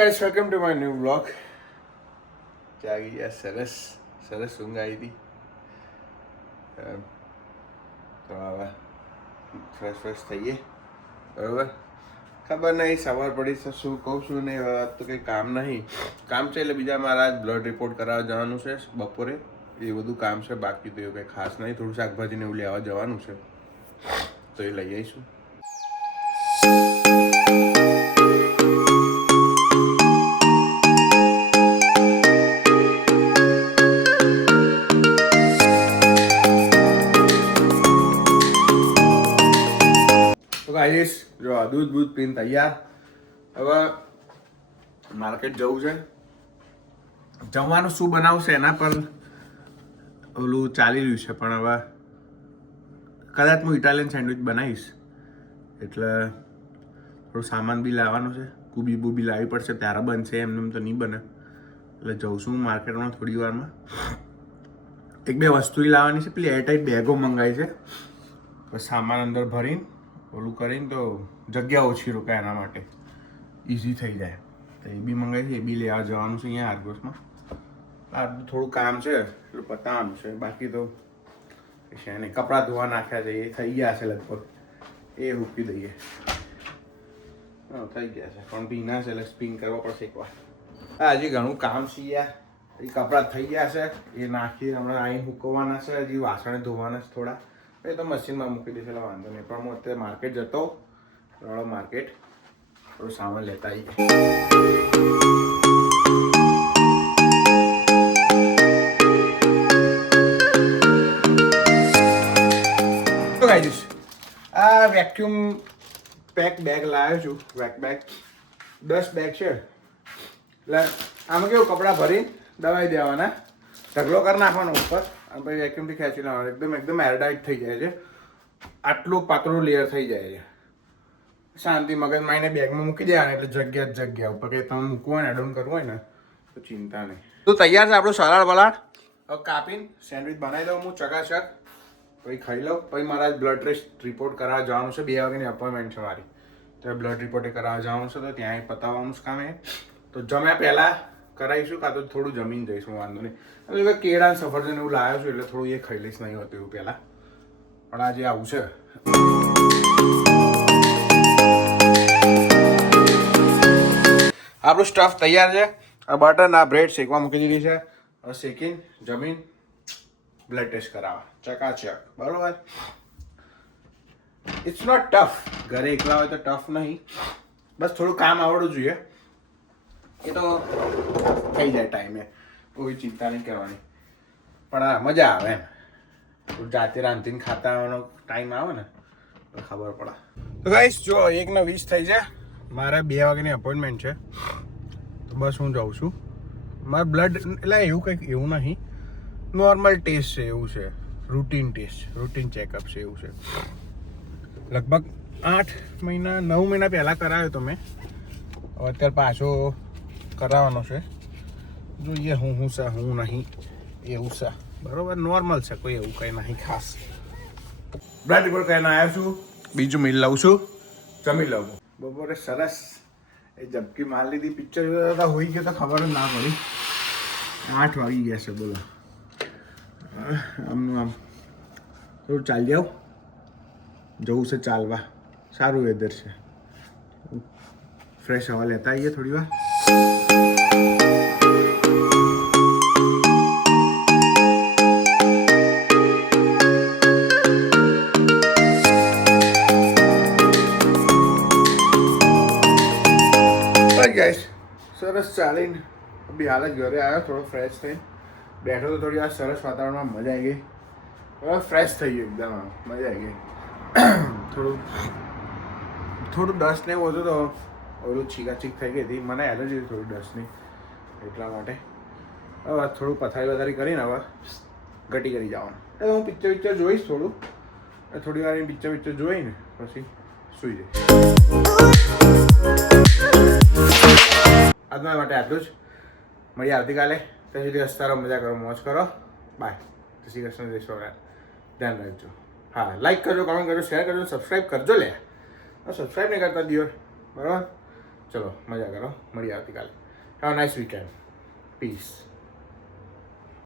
guys, welcome to my new vlog. જાગી ગયા સરસ સરસ ઊંઘ આવી હતી. તો હવે ફ્રેશ થઈએ બરાબર. ખબર નહીં સવાર પડી છે શું કહું છું ને તો કંઈ કામ નહીં. કામ છે એટલે બીજા મારા બ્લડ રિપોર્ટ કરાવવા જવાનું છે બપોરે. એ બધું કામ છે, બાકી તો એવું કંઈ ખાસ નહીં. થોડું શાકભાજીને એવું લેવા જવાનું છે તો એ લઈ આવીશું. ગાઈસ જો દૂધ પીને તૈયાર. હવે માર્કેટ જવું છે. જમવાનું શું બનાવશે એના પર ઓલું ચાલી રહ્યું છે, પણ હવે કદાચ હું ઇટાલિયન સેન્ડવિચ બનાવીશ એટલે થોડું સામાન બી લાવવાનું છે. કુબી બુબી લાવવી પડશે ત્યારે બનશે, એમને તો નહીં બને. એટલે જઉં છું માર્કેટમાં થોડી વારમાં. એક બે વસ્તુ લાવવાની છે. પેલી એરટાઈટ બેગો મંગાવી છે, પછી સામાન અંદર ભરીને ઓલું કરીને તો જગ્યા ઓછી રોકાય, એના માટે ઇઝી થઈ જાય. તો એ બી મંગાવી છે, એ બી લેવા જવાનું છે અહીંયા આર્ગોસમાં. આટલું થોડું કામ છે એટલું પતાવવાનું છે, બાકી તો છે નહીં. કપડાં ધોવા નાખ્યા છે, એ થઈ ગયા છે લગભગ, એ મૂકી દઈએ. થઈ ગયા છે પણ ભીના છે એટલે સ્પિન કરવા પડશે એકવાર. હા, હજી ઘણું કામ છે યાર. એ કપડાં થઈ ગયા છે, એ નાખી હમણાં અહીં મૂકવાના છે. હજી વાસણ ધોવાના છે થોડા, એ તો મશીનમાં મૂકી દઈશ એટલે વાંધો નહીં. પણ હું અત્યારે માર્કેટ જતો રહો, માર્કેટ થોડું સામાન લેતા આવીએ. તો ગાઈસ આ વેક્યુમ પેક બેગ લાવ્યો છું. બેગ 10 બેગ છે. એટલે આમાં કેવું કપડાં ભરી દબાઈ દેવાના, ઢગલો કરી નાખવાનો ઉપર, અને પછી વેક્યુમથી ખેંચી લેવાનું. એકદમ એરટાઈટ થઈ જાય છે. આટલું પાતળું લેયર થઈ જાય છે. શાંતિ મગજમાં એને બેગમાં મૂકી દેવાના એટલે જગ્યા ઉપર કંઈ તમે મૂકવું હોય ને એડોન કરવું હોય ને તો ચિંતા નહીં. તો તૈયાર છે આપણું સલાડ બલાડ. હવે કાપીને સેન્ડવિચ બનાવી દઉં હું ચકાચક, પછી ખાઈ લઉં. પછી મારા બ્લડ ટેસ્ટ રિપોર્ટ કરાવવા જવાનું છે. 2 વાગ્યાની અપોઇન્ટમેન્ટ છે મારી, તો બ્લડ રિપોર્ટ કરાવવા જવાનું છે, તો ત્યાં પતાવવાનું છે કામ. તો જમ્યા પહેલાં કરાવીશું, કાં તો થોડું જમીન જઈશું, વાંધો નહીં. એટલે કેળા સફરજન એવું લાવ્યો છું એટલે થોડું એ ખાઈ લઈશ, નહીં હોતું એવું પહેલાં. પણ આજે આવું છે. આપણું સ્ટફ તૈયાર છે. આ બટર ના બ્રેડ શેકવા મૂકી દીધી છે. હવે શેકીને જમીન બ્લડ ટેસ્ટ કરાવવા ચકાચક બરોબર. It's not tough. ઘરે એકલા હોય તો ટફ નહીં, બસ થોડું કામ આવડવું જોઈએ. એ તો થઈ જાય ટાઈમે, કોઈ ચિંતા નહીં કરવાની. પણ આ મજા આવે એમ, જાતે રાંધીને ખાતા આવવાનો ટાઈમ આવે ને તો ખબર પડે. તો ગાઈસ જો 1:20 થઈ છે. મારે 2 વાગ્યાની અપોઇન્ટમેન્ટ છે, તો બસ હું જાઉં છું. મારે બ્લડ એટલે એવું કંઈક એવું નહીં, નોર્મલ ટેસ્ટ છે એવું છે. રૂટીન ટેસ્ટ, રૂટીન ચેકઅપ છે એવું છે. લગભગ 9 મહિના પહેલાં કરાવ્યો તો મેં. અત્યારે પાછો કરાવવાનો છે. જોઈએ હું છે હું નહીં એવું છે બરાબર. નોર્મલ છે, કોઈ એવું કંઈ નહીં ખાસ. બ્લડ રિપોર્ટ કરીને આવ્યો છું. બીજું મીલ લઉં છું, જમી લઉં. બપોરે સરસ એ ઝબકી માર લીધી. પિક્ચર જોતા હોઈ ગયો તો ખબર જ ના પડી. 8 વાગી ગયા છે બોલો. આમનું આમ થોડું ચાલી જાઉં, જવું છે ચાલવા. સારું વેધર છે, ફ્રેશ હવા લેતા આવીએ થોડી વાર. ગાઈસ સરસ ચાલીને બી હાલ જ ઘરે આવ્યો, થોડો ફ્રેશ થઈને બેઠો તો થોડી વાર. સરસ વાતાવરણમાં મજા આવી ગઈ. હવે ફ્રેશ થઈ ગયું એકદમ, મજા આવી ગઈ. થોડું ડસ્ટ ને એવું હતું તો ઓલું છીકાચીક થઈ ગઈ હતી. મને એલર્જી થોડી ડસ્ટની, એટલા માટે હવે થોડું પથારી કરીને હવે ઘટી કરી જવાનું. એટલે હું પિક્ચર જોઈશ થોડું, થોડી વાર પિક્ચર જોઈને પછી સૂઈ જઈશ. આજના માટે આટલું જ. મળીએ આવતીકાલે. ત્યાં સુધી હસતા રહો, મજા કરો, મોજ કરો. બાય. જય શ્રી કૃષ્ણ, જય સ્વામિનારાયણ. ધ્યાન રાખજો. હા, લાઈક કરજો, કમેન્ટ કરજો, શેર કરજો, સબસ્ક્રાઈબ કરજો. લે સબસ્ક્રાઈબ નહીં કરતા દિયો બરાબર. ચલો મજા કરો, મળીએ આવતીકાલે. Have nice weekend. પીસ.